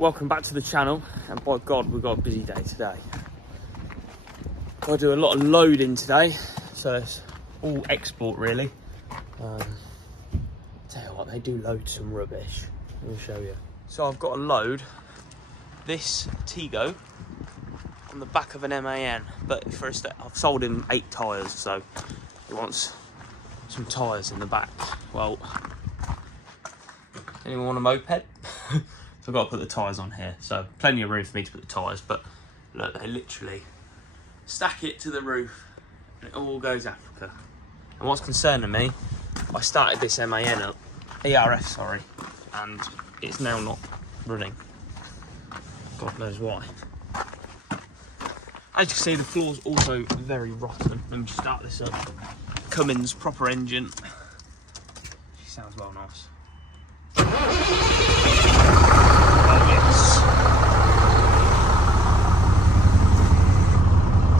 Welcome back to the channel, and by God, we've got a busy day today. Got to do a lot of loading today, so it's all export really. Tell you what, they do load some rubbish. Let me show you. So I've got to load this Tego on the back of an MAN, but for a step, I've sold him 8 tyres, so he wants some tyres in the back. Well, anyone want a moped? So I've got to put the tyres on here, so plenty of room for me to put the tyres, but look, they literally stack it to the roof and it all goes Africa. And what's concerning me, I started this MAN up, ERF sorry, and it's now not running. God knows why. As you can see, the floor's also very rotten. Let me just start this up. Cummins, proper engine. She sounds well nice.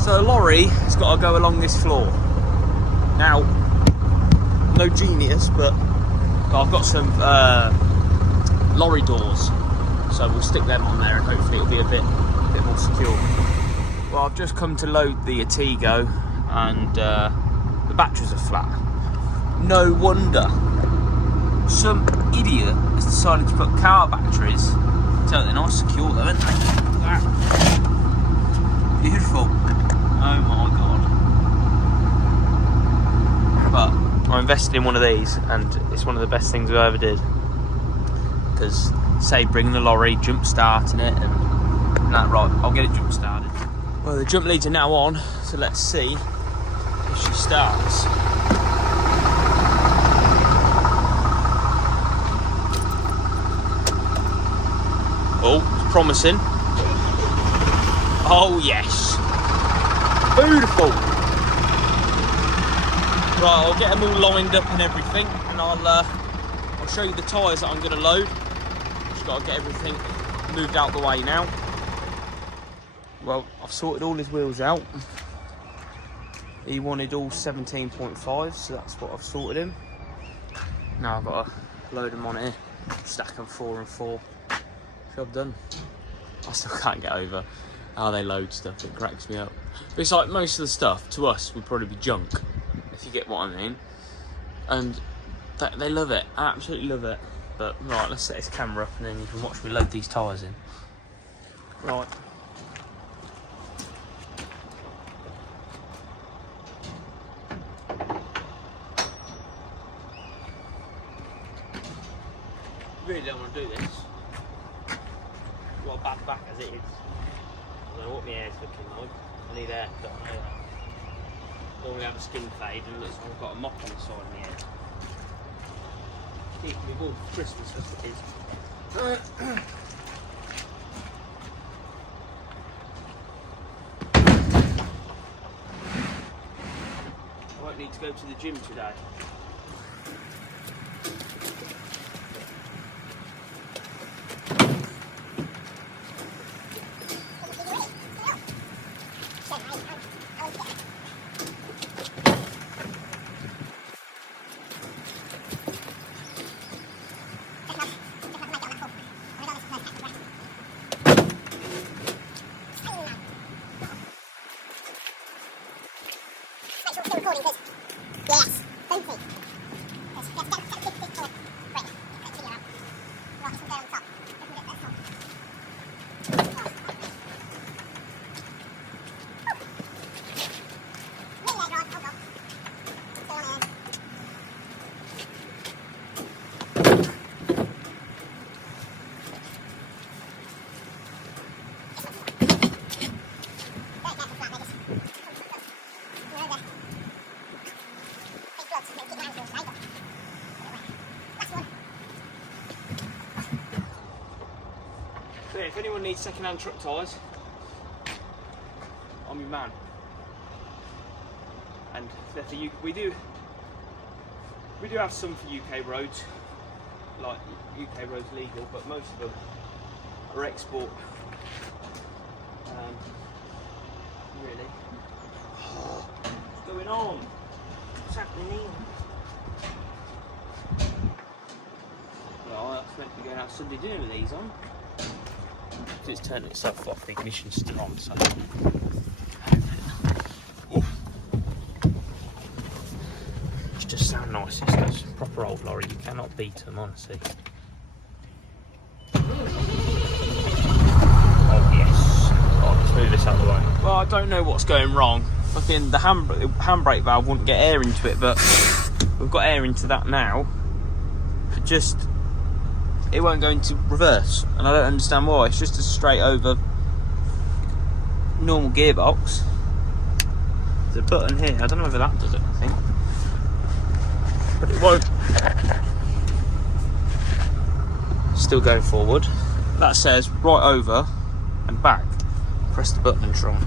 So a lorry has got to go along this floor. Now, no genius, but I've got some lorry doors, so we'll stick them on there and hopefully it'll be a bit more secure. Well, I've just come to load the Tego and the batteries are flat. No wonder. Some idiot has decided to put car batteries, so they're nice secure though, aren't they? Look at that. Beautiful. Oh my God. But I invested in one of these and it's one of the best things I ever did. Because, say, bringing the lorry, jump starting it, and that, right, I'll get it jump started. Well, the jump leads are now on, so let's see if she starts. Oh, it's promising. Oh, yes. Beautiful. Right, I'll get them all lined up and everything, and I'll show you the tyres that I'm going to load. Just got to get everything moved out the way now. Well, I've sorted all his wheels out. He wanted all 17.5, so that's what I've sorted him. Now I've got to load them on here, stack them 4 and 4. Job done. I still can't get over how they load stuff, it cracks me up. But it's like most of the stuff, to us, would probably be junk, if you get what I mean. And they love it, absolutely love it. But right, let's set this camera up and then you can watch me load these tyres in. Right. Really don't want to do this. I've got a bad back as it is. I don't know what my hair's looking like. I need a haircut, I know that. Normally have a skin fade and it looks like I've got a mop on the side of my head. Keep me warm for Christmas, that's what it is. I won't need to go to the gym today. Yes, don't we? So yeah, if anyone needs second-hand truck tyres, I'm your man. And they're for we do have some for UK roads, like UK roads legal, but most of them are export. Really. What's going on? What's happening here? Well, that's meant to be going out Sunday dinner with these on. It's turned itself off, the ignition's still on, so. It just sound nice, it's those proper old lorry, you cannot beat them, honestly. Oh yes. Oh, let's move this out of the way. Well, I don't know what's going wrong. Fucking the handbrake valve wouldn't get air into it, but we've got air into that now. It won't go into reverse, and I don't understand why. It's just a straight over normal gearbox. There's a button here, I don't know whether that does anything, but it won't. Still going forward. That says right over and back. Press the button and try.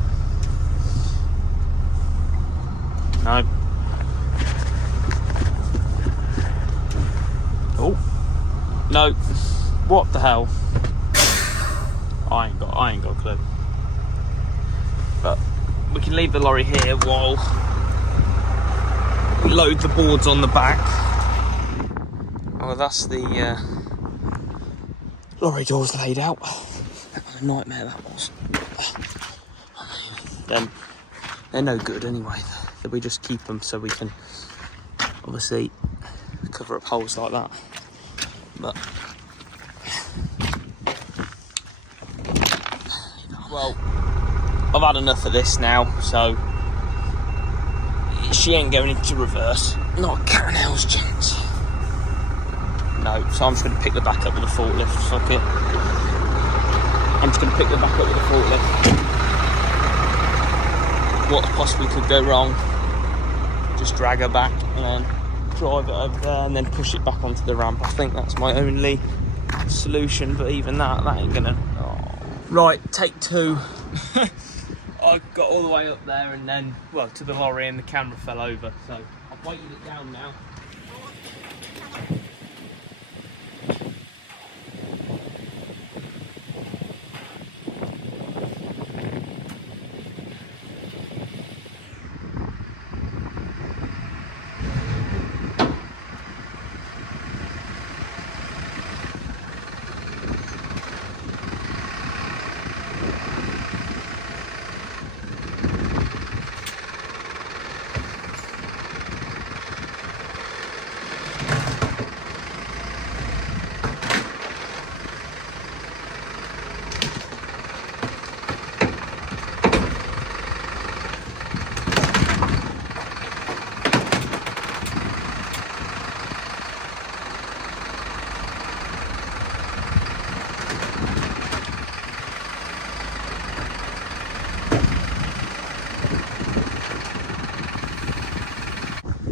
No. Oh. No. What the hell? I ain't got a clue. But we can leave the lorry here while we load the boards on the back. Oh, that's the lorry doors laid out. That was a nightmare, that was. Then they're no good anyway. We just keep them so we can obviously cover up holes like that. But well, I've had enough of this now, so she ain't going into reverse. Not a cat and hell's chance. No, so I'm just going to pick the back up with a forklift. Fuck it. I'm just going to pick the back up with a forklift. What possibly could go wrong? Just drag her back and then drive it over there and then push it back onto the ramp. I think that's my only solution, but even that ain't gonna. Oh. Right, take two. I got all the way up there and then, well, to the lorry, and the camera fell over, so I've weighted it down now.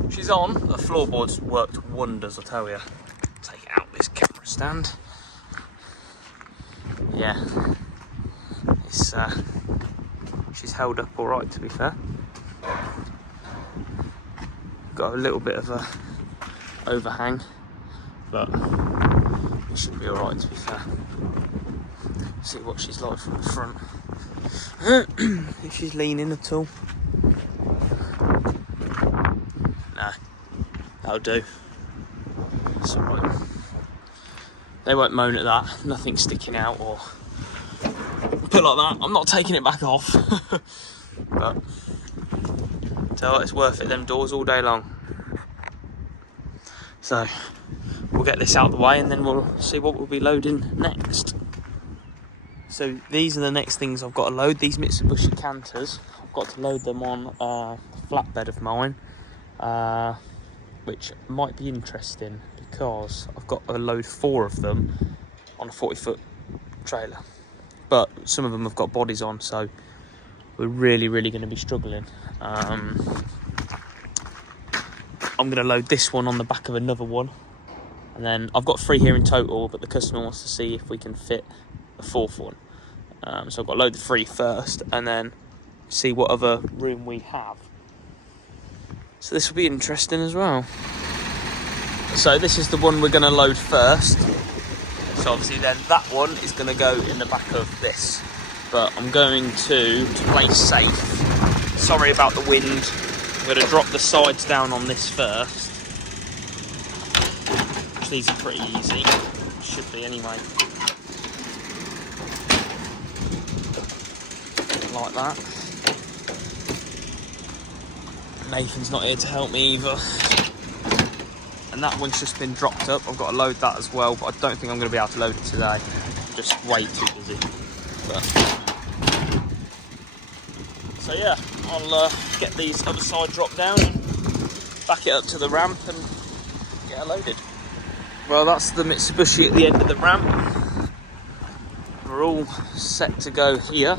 She's on. The floorboards worked wonders, I tell you. Take out this camera stand. Yeah, it's she's held up all right, to be fair. Got a little bit of a overhang, but it should be all right, to be fair. See what she's like from the front. If she's leaning at all. Nah, that'll do. It's alright. They won't moan at that. Nothing sticking out or put like that. I'm not taking it back off. But tell her it's worth it, them doors all day long. So we'll get this out of the way and then we'll see what we'll be loading next. So these are the next things I've got to load. These Mitsubishi Canters, I've got to load them on a flatbed of mine, which might be interesting because I've got to load 4 of them on a 40-foot trailer. But some of them have got bodies on, so we're really going to be struggling. I'm going to load this one on the back of another one, and then I've got 3 here in total, but the customer wants to see if we can fit a 4th one. So I've got to load the 3 first and then see what other room we have. So this will be interesting as well. So this is the one we're going to load first. So obviously then that one is going to go in the back of this. But I'm going to play safe. Sorry about the wind. I'm going to drop the sides down on this first. These are pretty easy. Should be anyway. something like that. Nathan's not here to help me either. And that one's just been dropped up. I've got to load that as well, but I don't think I'm going to be able to load it today. I'm just way too busy. But... so yeah, I'll get these other side dropped down and back it up to the ramp and get it loaded. Well, that's the Mitsubishi at the end of the ramp. We're all set to go here.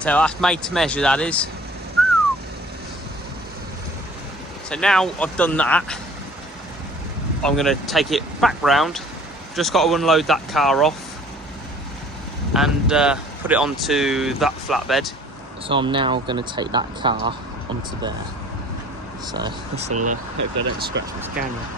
So that's made to measure, that is. So now I've done that, I'm going to take it back round. Just got to unload that car off and put it onto that flatbed. So I'm now going to take that car onto there. So this will hopefully I don't scratch this camera.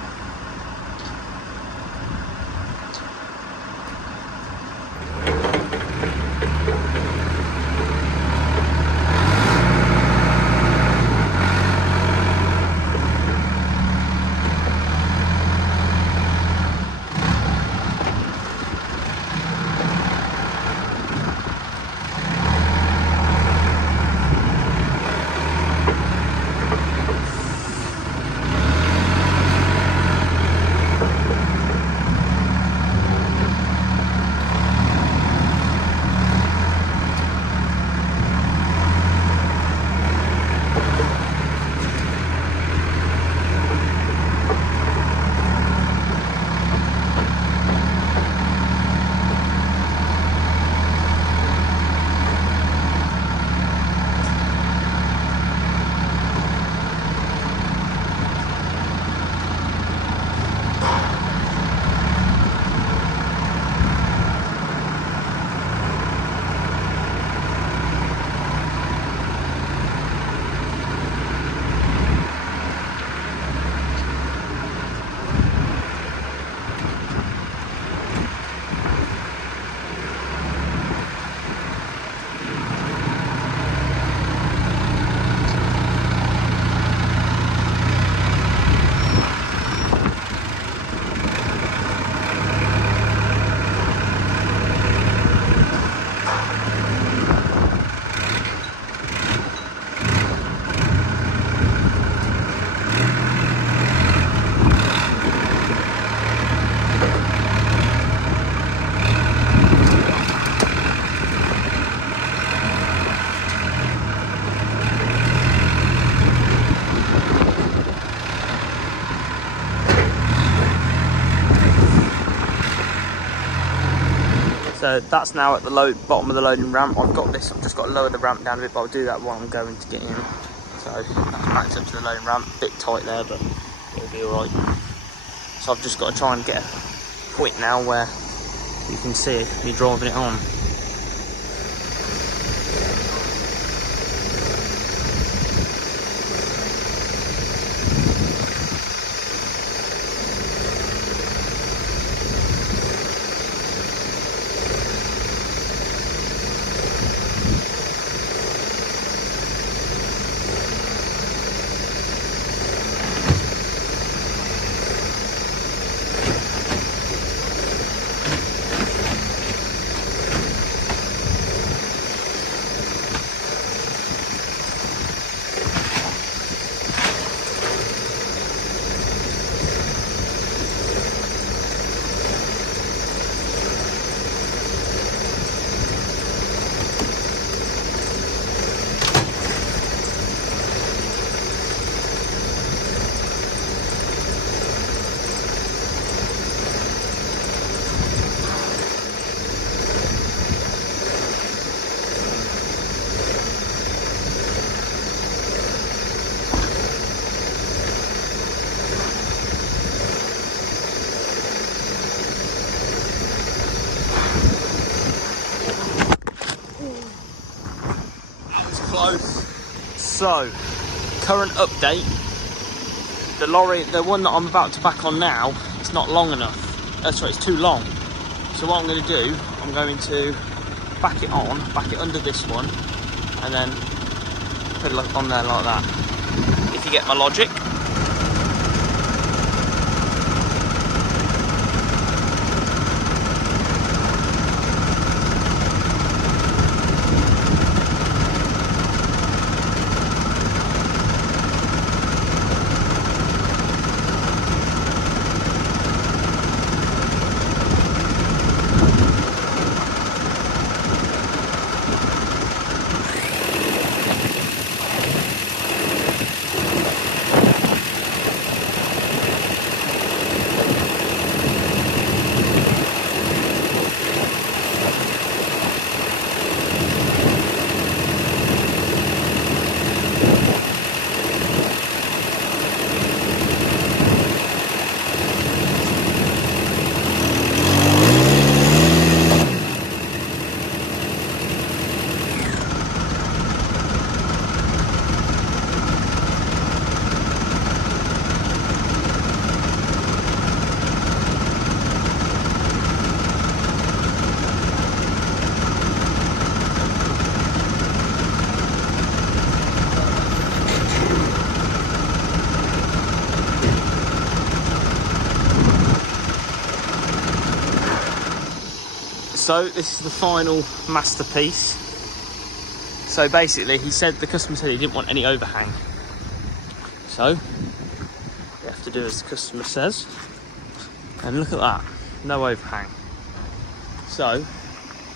So that's now at the bottom of the loading ramp. I've just got to lower the ramp down a bit, but I'll do that while I'm going to get in. So that's backed up to the loading ramp, a bit tight there, but it'll be alright. So I've just got to try and get a point now where you can see me driving it on. Close. So current update, the lorry, the one that I'm about to back on now, it's not long enough. Sorry, it's too long. So what I'm going to do, I'm going to back it under this one, and then put it on there like that. If you get my logic. So this is the final masterpiece. So basically the customer said he didn't want any overhang. So you have to do as the customer says. And look at that, no overhang. So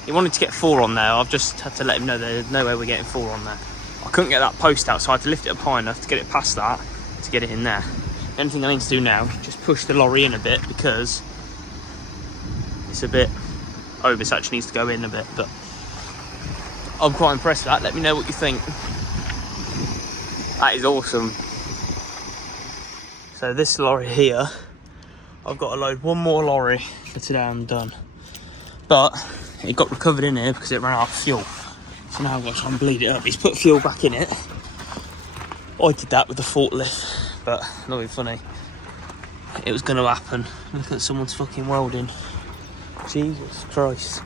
he wanted to get 4 on there. I've just had to let him know there's no way we're getting 4 on there. I couldn't get that post out, so I had to lift it up high enough to get it past that to get it in there. The only thing I need to do now is just push the lorry in a bit because it's a bit over, so actually needs to go in a bit, but I'm quite impressed with that. Let me know what you think. That is awesome. So this lorry here, I've got to load one more lorry for today. I'm done, but it got recovered in here because it ran out of fuel, so now I've got to try and bleed it up. He's put fuel back in it. I did that with the forklift, but not even funny. It was going to happen. Look at someone's fucking welding. Jesus Christ.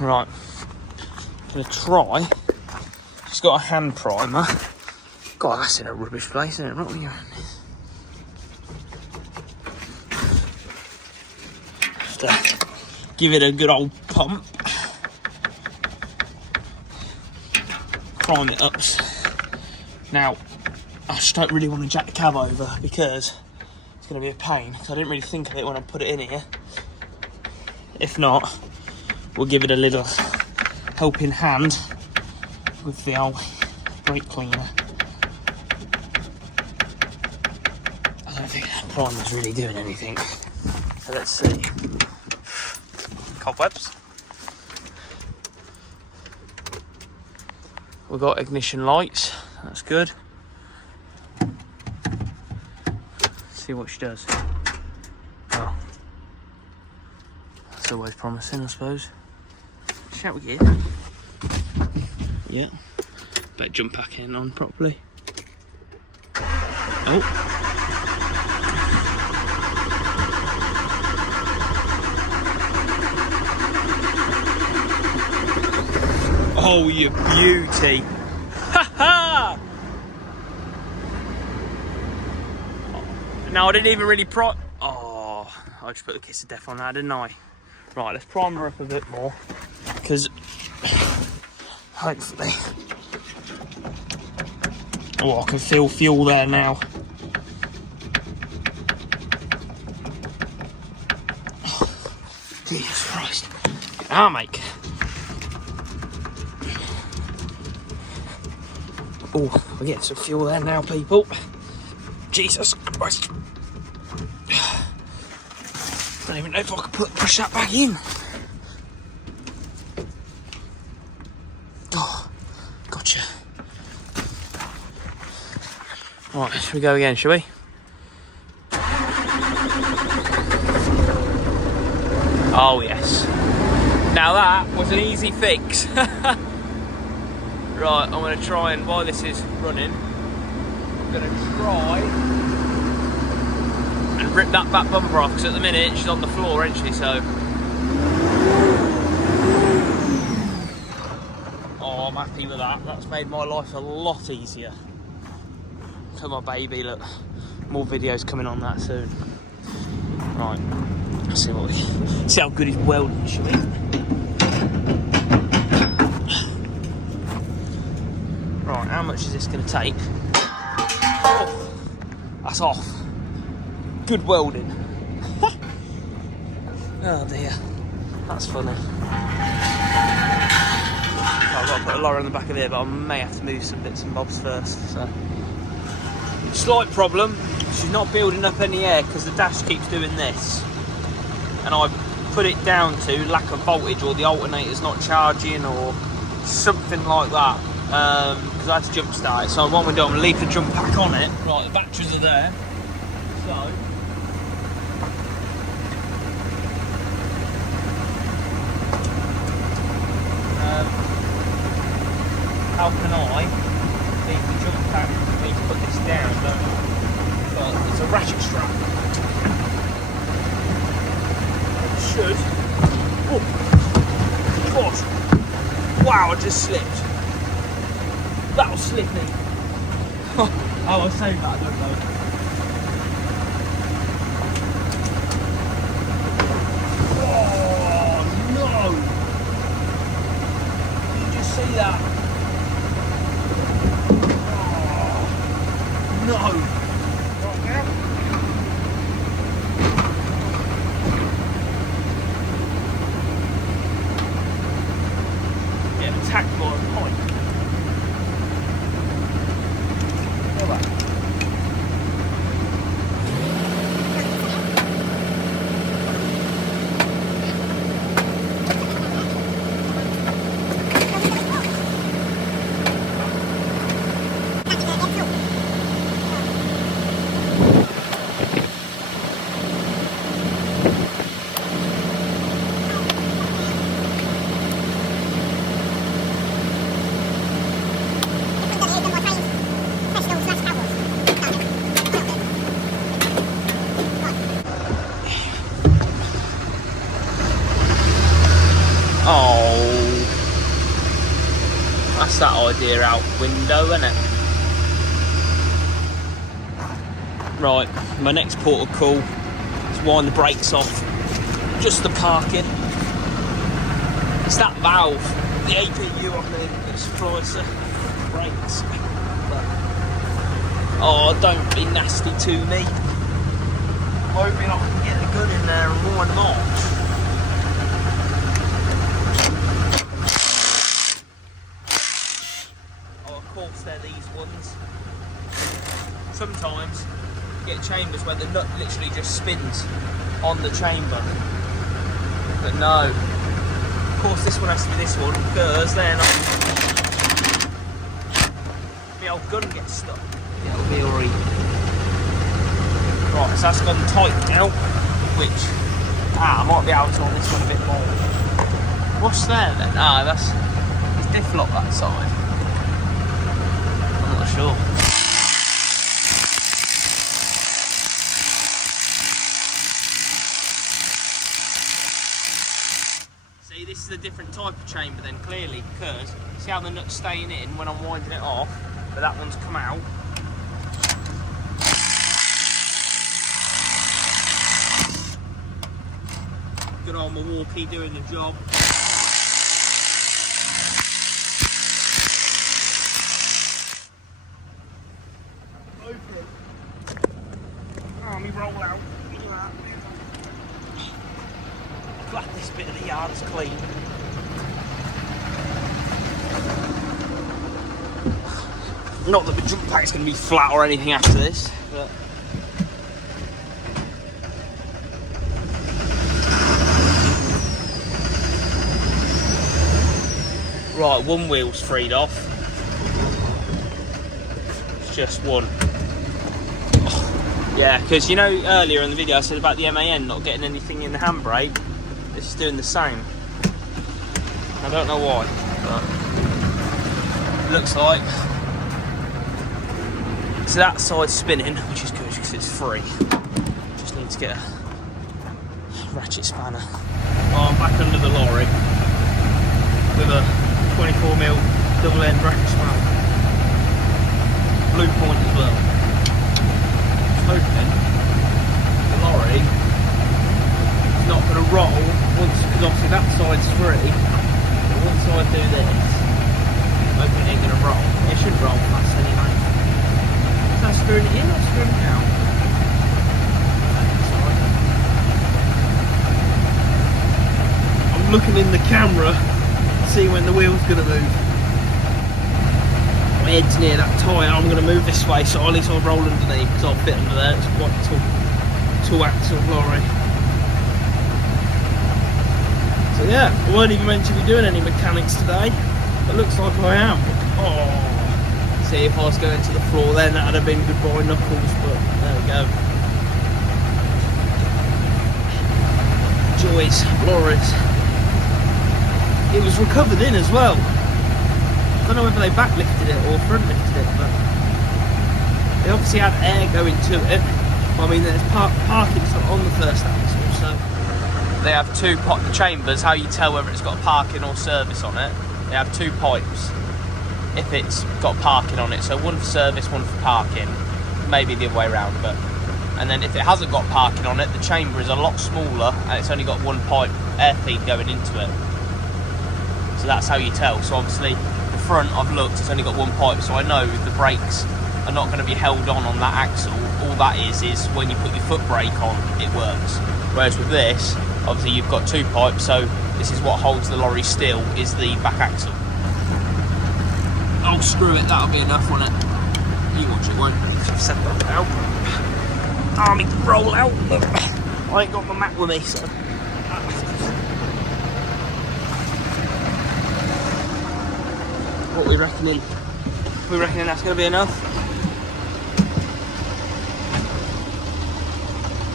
Right, I'm gonna try. Just got a hand primer. God, that's in a rubbish place, isn't it? Right, we have to give it a good old pump. Prime it up. Now, I just don't really want to jack the cab over because it's going to be a pain. So I didn't really think of it when I put it in here. If not, we'll give it a little helping hand with the old brake cleaner. I don't think that primer's really doing anything. So let's see. Cobwebs. We've got ignition lights, that's good. Let's see what she does. Oh. That's always promising, I suppose. Shall we get? Yeah. Better jump back in on properly. Oh. Oh, you beauty. Ha ha! Now, I didn't even really Oh, I just put the kiss of death on that, didn't I? Right, let's prime her up a bit more. Because, hopefully... Oh, I can feel fuel there now. Oh, Jesus Christ. Ah, mate. Oh, we're getting some fuel there now, people. Jesus Christ. Don't even know if I can push that back in. Oh, gotcha. Right, shall we go again, shall we? Oh, yes. Now that was an easy fix. Right, I'm going to try and, while this is running, going to try and rip that back bumper off, because at the minute she's on the floor, isn't she? So, oh, I'm happy with that. That's made my life a lot easier. To my baby, look, more videos coming on that soon. Right, let's see how good his welding should be. Right, how much is this going to take? Oh, that's off. Good welding. Oh dear, that's funny. I've got to put a lorry on the back of here, but I may have to move some bits and bobs first. So, slight problem. She's not building up any air because the dash keeps doing this, and I put it down to lack of voltage, or the alternator's not charging, or something like that. Because I had to jump start it. So what we're doing, I'm going to leave the jump pack on it. Right, the batteries are there. So, how can I leave the jump pack? I need to put this down, don't I? But it's a ratchet strap. Should. Oh, God. Wow, I just slipped. That was slippy. Oh, I'll save that, I don't know. Oh, no! Did you just see that? Oh, no! Right now. Getting attacked by a pipe. Oh, that's that idea out window, isn't it? Right, my next port of call is wind the brakes off. Just the parking. It's that valve, the APU on the supplies the brakes. But, oh, don't be nasty to me. I'm hoping I can get the gun in there and wind them off. They're these ones. Sometimes you get chambers where the nut literally just spins on the chamber, but no, of course this one has to be this one, because then the old gun gets stuck. Yeah, it'll be alright. Right, so that's gone tight now, which I might be able to on this one a bit more. What's there then? That's diff lock that side. I'm not sure. See, this is a different type of chamber then, clearly, because see how the nut's staying in when I'm winding it off, but that one's come out. Good old Milwaukee doing the job. Me roll out. Glad this bit of the yard's clean. Not that the jump pack's going to be flat or anything after this, but right, one wheel's freed off. It's just one. Yeah, because you know earlier in the video I said about the MAN not getting anything in the handbrake. This is doing the same. I don't know why, but it looks like So that side's spinning, which is good because it's free. Just need to get a ratchet spanner. Oh, I'm back under the lorry with a 24mm double end ratchet spanner. Blue point as well. Hoping the lorry is not going to roll once, because obviously that side's free. But once I do this, I'm hoping it ain't going to roll. It should roll fast anyway. Is that screwing it in or screwing it out? I'm looking in the camera to see when the wheel's going to move. My head's near that tyre, I'm going to move this way, so at least I'll roll underneath, because I'll fit under there. It's quite a two axle lorry. So yeah, I weren't even meant to be doing any mechanics today, but looks like I am. Oh, see, if I was going to the floor then that would have been goodbye knuckles, but there we go. Joys, lorries. It was recovered in as well. I don't know whether they back lifted it or front lifted it, but they obviously had air going to it. I mean, there's parking sort of on the first axle, so they have two chambers. How you tell whether it's got parking or service on it? They have two pipes if it's got parking on it. So one for service, one for parking. Maybe the other way around, but. And then if it hasn't got parking on it, the chamber is a lot smaller and it's only got one pipe air feed going into it. So that's how you tell. So obviously the front, I've looked, it's only got one pipe, so I know the brakes are not going to be held on that axle. All that is when you put your foot brake on, it works. Whereas with this, obviously you've got two pipes, so this is what holds the lorry still, is the back axle. Oh, screw it, that'll be enough, won't it? You watch it, won't you? I've set that out. Oh, I need to roll out. Look, I ain't got my mat with me, so. What are we reckoning? We're reckoning that's going to be enough?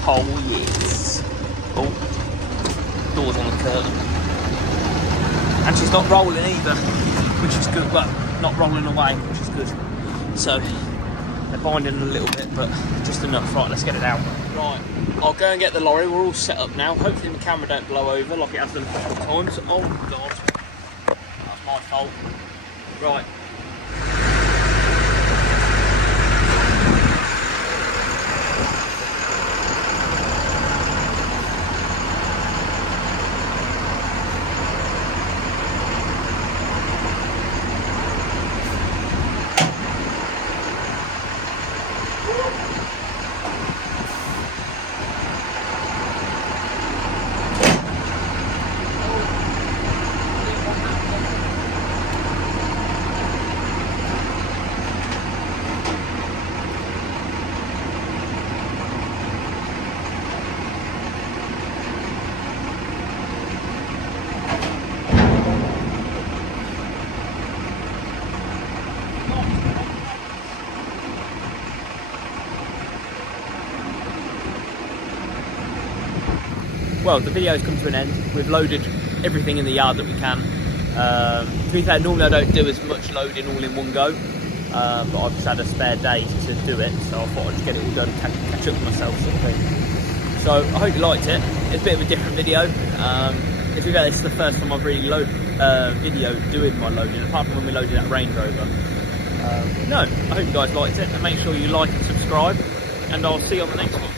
Oh yes. Oh, doors on the curtain. And she's not rolling either, which is good. Well, not rolling away, which is good. So they're binding a little bit, but just enough. Right, let's get it out. Right, I'll go and get the lorry. We're all set up now. Hopefully the camera don't blow over like it has done a couple of times. Oh God, that's my fault. Right. Well, the video's come to an end. We've loaded everything in the yard that we can. To be fair, normally I don't do as much loading all in one go, but I've just had a spare day to do it, so I thought I'd just get it all done, catch up with myself sort of thing. So I hope you liked it. It's a bit of a different video. To be fair, this is the first time I've really video doing my loading, apart from when we loaded that Range Rover. No, I hope you guys liked it, and make sure you like and subscribe, and I'll see you on the next one.